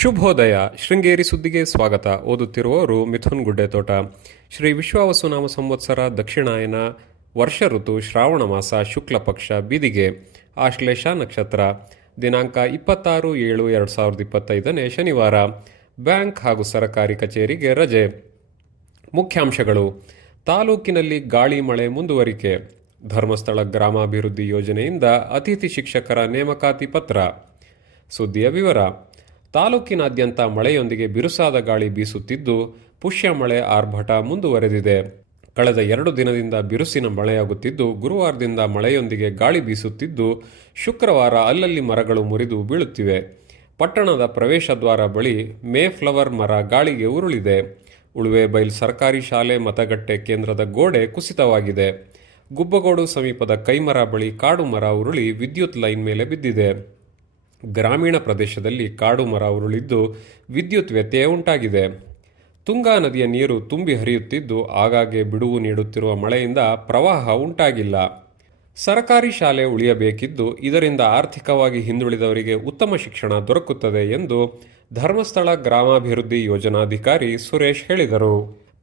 ಶುಭೋದಯ. ಶೃಂಗೇರಿ ಸುದ್ದಿಗೆ ಸ್ವಾಗತ. ಓದುತ್ತಿರುವವರು ಮಿಥುನ್ ಗುಡ್ಡೆತೋಟ. ಶ್ರೀ ವಿಶ್ವಾವಸುನಾಮ ಸಂವತ್ಸರ ದಕ್ಷಿಣಾಯನ ವರ್ಷ ಋತು ಶ್ರಾವಣ ಮಾಸ ಶುಕ್ಲ ಪಕ್ಷ ಬಿದಿಗೆ ಆಶ್ಲೇಷ ನಕ್ಷತ್ರ ದಿನಾಂಕ 26/7/2025 ಶನಿವಾರ. ಬ್ಯಾಂಕ್ ಹಾಗೂ ಸರಕಾರಿ ಕಚೇರಿಗೆ ರಜೆ. ಮುಖ್ಯಾಂಶಗಳು: ತಾಲೂಕಿನಲ್ಲಿ ಗಾಳಿ ಮಳೆ ಮುಂದುವರಿಕೆ. ಧರ್ಮಸ್ಥಳ ಗ್ರಾಮಾಭಿವೃದ್ಧಿ ಯೋಜನೆಯಿಂದ ಅತಿಥಿ ಶಿಕ್ಷಕರ ನೇಮಕಾತಿ ಪತ್ರ. ಸುದ್ದಿಯ ವಿವರ. ತಾಲೂಕಿನಾದ್ಯಂತ ಮಳೆಯೊಂದಿಗೆ ಬಿರುಸಾದ ಗಾಳಿ ಬೀಸುತ್ತಿದ್ದು, ಪುಷ್ಯ ಮಳೆ ಆರ್ಭಟ ಮುಂದುವರೆದಿದೆ. ಕಳೆದ 2 ದಿನದಿಂದ ಬಿರುಸಿನ ಮಳೆಯಾಗುತ್ತಿದ್ದು, ಗುರುವಾರದಿಂದ ಮಳೆಯೊಂದಿಗೆ ಗಾಳಿ ಬೀಸುತ್ತಿದ್ದು, ಶುಕ್ರವಾರ ಅಲ್ಲಲ್ಲಿ ಮರಗಳು ಮುರಿದು ಬೀಳುತ್ತಿವೆ. ಪಟ್ಟಣದ ಪ್ರವೇಶ ದ್ವಾರ ಬಳಿ ಮೇಫ್ಲವರ್ ಮರ ಗಾಳಿಗೆ ಉರುಳಿದೆ. ಉಳುವೆಬೈಲ್ ಸರ್ಕಾರಿ ಶಾಲೆ ಮತಗಟ್ಟೆ ಕೇಂದ್ರದ ಗೋಡೆ ಕುಸಿತವಾಗಿದೆ. ಗುಬ್ಬಗೋಡು ಸಮೀಪದ ಕೈಮರ ಬಳಿ ಕಾಡು ಮರ ಉರುಳಿ ವಿದ್ಯುತ್ ಲೈನ್ ಮೇಲೆ ಬಿದ್ದಿದೆ. ಗ್ರಾಮೀಣ ಪ್ರದೇಶದಲ್ಲಿ ಕಾಡು ಮರ ಉರುಳಿದ್ದು ವಿದ್ಯುತ್ ವ್ಯತ್ಯಯ ಉಂಟಾಗಿದೆ. ತುಂಗಾ ನದಿಯ ನೀರು ತುಂಬಿ ಹರಿಯುತ್ತಿದ್ದು, ಆಗಾಗ್ಗೆ ಬಿಡುವು ನೀಡುತ್ತಿರುವ ಮಳೆಯಿಂದ ಪ್ರವಾಹ ಉಂಟಾಗಿಲ್ಲ. ಸರಕಾರಿ ಶಾಲೆ ಉಳಿಯಬೇಕಿದ್ದು, ಇದರಿಂದ ಆರ್ಥಿಕವಾಗಿ ಹಿಂದುಳಿದವರಿಗೆ ಉತ್ತಮ ಶಿಕ್ಷಣ ದೊರಕುತ್ತದೆ ಎಂದು ಧರ್ಮಸ್ಥಳ ಗ್ರಾಮಾಭಿವೃದ್ಧಿ ಯೋಜನಾಧಿಕಾರಿ ಸುರೇಶ್ ಹೇಳಿದರು.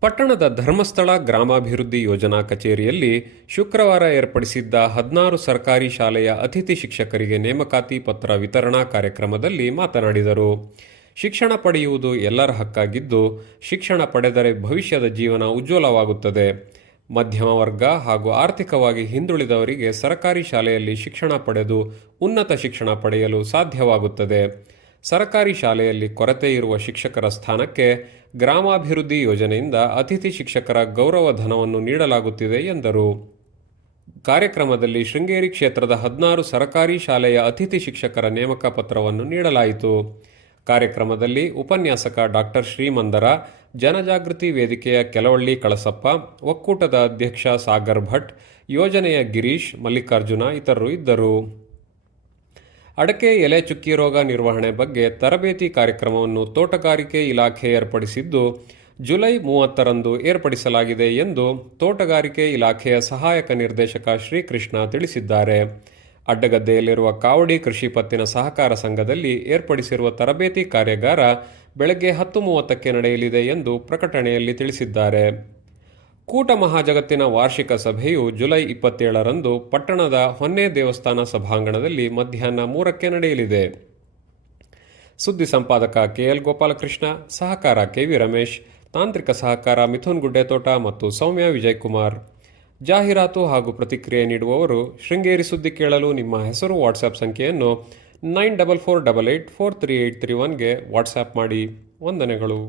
ಪಟ್ಟಣದ ಧರ್ಮಸ್ಥಳ ಗ್ರಾಮಾಭಿವೃದ್ಧಿ ಯೋಜನಾ ಕಚೇರಿಯಲ್ಲಿ ಶುಕ್ರವಾರ ಏರ್ಪಡಿಸಿದ್ದ 16 ಸರ್ಕಾರಿ ಶಾಲೆಯ ಅತಿಥಿ ಶಿಕ್ಷಕರಿಗೆ ನೇಮಕಾತಿ ಪತ್ರ ವಿತರಣಾ ಕಾರ್ಯಕ್ರಮದಲ್ಲಿ ಮಾತನಾಡಿದರು. ಶಿಕ್ಷಣ ಪಡೆಯುವುದು ಎಲ್ಲರ ಹಕ್ಕಾಗಿದ್ದು, ಶಿಕ್ಷಣ ಪಡೆದರೆ ಭವಿಷ್ಯದ ಜೀವನ ಉಜ್ವಲವಾಗುತ್ತದೆ. ಮಧ್ಯಮ ವರ್ಗ ಹಾಗೂ ಆರ್ಥಿಕವಾಗಿ ಹಿಂದುಳಿದವರಿಗೆ ಸರ್ಕಾರಿ ಶಾಲೆಯಲ್ಲಿ ಶಿಕ್ಷಣ ಪಡೆದು ಉನ್ನತ ಶಿಕ್ಷಣ ಪಡೆಯಲು ಸಾಧ್ಯವಾಗುತ್ತದೆ. ಸರ್ಕಾರಿ ಶಾಲೆಯಲ್ಲಿ ಕೊರತೆ ಇರುವ ಶಿಕ್ಷಕರ ಸ್ಥಾನಕ್ಕೆ ಗ್ರಾಮಾಭಿವೃದ್ಧಿ ಯೋಜನೆಯಿಂದ ಅತಿಥಿ ಶಿಕ್ಷಕರ ಗೌರವ ಧನವನ್ನು ನೀಡಲಾಗುತ್ತಿದೆ ಎಂದರು. ಕಾರ್ಯಕ್ರಮದಲ್ಲಿ ಶೃಂಗೇರಿ ಕ್ಷೇತ್ರದ 16 ಸರ್ಕಾರಿ ಶಾಲೆಯ ಅತಿಥಿ ಶಿಕ್ಷಕರ ನೇಮಕ ಪತ್ರವನ್ನು ನೀಡಲಾಯಿತು. ಕಾರ್ಯಕ್ರಮದಲ್ಲಿ ಉಪನ್ಯಾಸಕ ಡಾಕ್ಟರ್ ಶ್ರೀಮಂದರ, ಜನಜಾಗೃತಿ ವೇದಿಕೆಯ ಕೆಲವಳ್ಳಿ ಕಳಸಪ್ಪ, ಒಕ್ಕೂಟದ ಅಧ್ಯಕ್ಷ ಸಾಗರ್ ಭಟ್, ಯೋಜನೆಯ ಗಿರೀಶ್, ಮಲ್ಲಿಕಾರ್ಜುನ ಇತರರು ಇದ್ದರು. ಅಡಕೆ ಎಲೆ ಚುಕ್ಕಿ ರೋಗ ನಿರ್ವಹಣೆ ಬಗ್ಗೆ ತರಬೇತಿ ಕಾರ್ಯಕ್ರಮವನ್ನು ತೋಟಗಾರಿಕೆ ಇಲಾಖೆ ಏರ್ಪಡಿಸಿದ್ದು, ಜುಲೈ 30ರಂದು ಏರ್ಪಡಿಸಲಾಗಿದೆ ಎಂದು ತೋಟಗಾರಿಕೆ ಇಲಾಖೆಯ ಸಹಾಯಕ ನಿರ್ದೇಶಕ ಶ್ರೀಕೃಷ್ಣ ತಿಳಿಸಿದ್ದಾರೆ. ಅಡ್ಡಗದ್ದೆಯಲ್ಲಿರುವ ಕಾವಡಿ ಕೃಷಿ ಪತ್ತಿನ ಸಹಕಾರ ಸಂಘದಲ್ಲಿ ಏರ್ಪಡಿಸಿರುವ ತರಬೇತಿ ಕಾರ್ಯಾಗಾರ ಬೆಳಗ್ಗೆ 10:30ಕ್ಕೆ ನಡೆಯಲಿದೆ ಎಂದು ಪ್ರಕಟಣೆಯಲ್ಲಿ ತಿಳಿಸಿದ್ದಾರೆ. ಕೂಟ ಮಹಾಜಗತ್ತಿನ ವಾರ್ಷಿಕ ಸಭೆಯು ಜುಲೈ 27ರಂದು ಪಟ್ಟಣದ ಹೊನ್ನೆ ದೇವಸ್ಥಾನ ಸಭಾಂಗಣದಲ್ಲಿ ಮಧ್ಯಾಹ್ನ 3ಕ್ಕೆ ನಡೆಯಲಿದೆ. ಸುದ್ದಿ ಸಂಪಾದಕ ಕೆಎಲ್ ಗೋಪಾಲಕೃಷ್ಣ, ಸಹಕಾರ ಕೆವಿ ರಮೇಶ್, ತಾಂತ್ರಿಕ ಸಹಕಾರ ಮಿಥುನ್ ಗುಡ್ಡೆತೋಟ ಮತ್ತು ಸೌಮ್ಯ ವಿಜಯಕುಮಾರ್. ಜಾಹೀರಾತು ಹಾಗೂ ಪ್ರತಿಕ್ರಿಯೆ ನೀಡುವವರು ಶೃಂಗೇರಿ ಸುದ್ದಿ ಕೇಳಲು ನಿಮ್ಮ ಹೆಸರು ವಾಟ್ಸ್ಆ್ಯಪ್ ಸಂಖ್ಯೆಯನ್ನು 9448843831ಗೆ ವಾಟ್ಸ್ಆ್ಯಪ್ ಮಾಡಿ. ವಂದನೆಗಳು.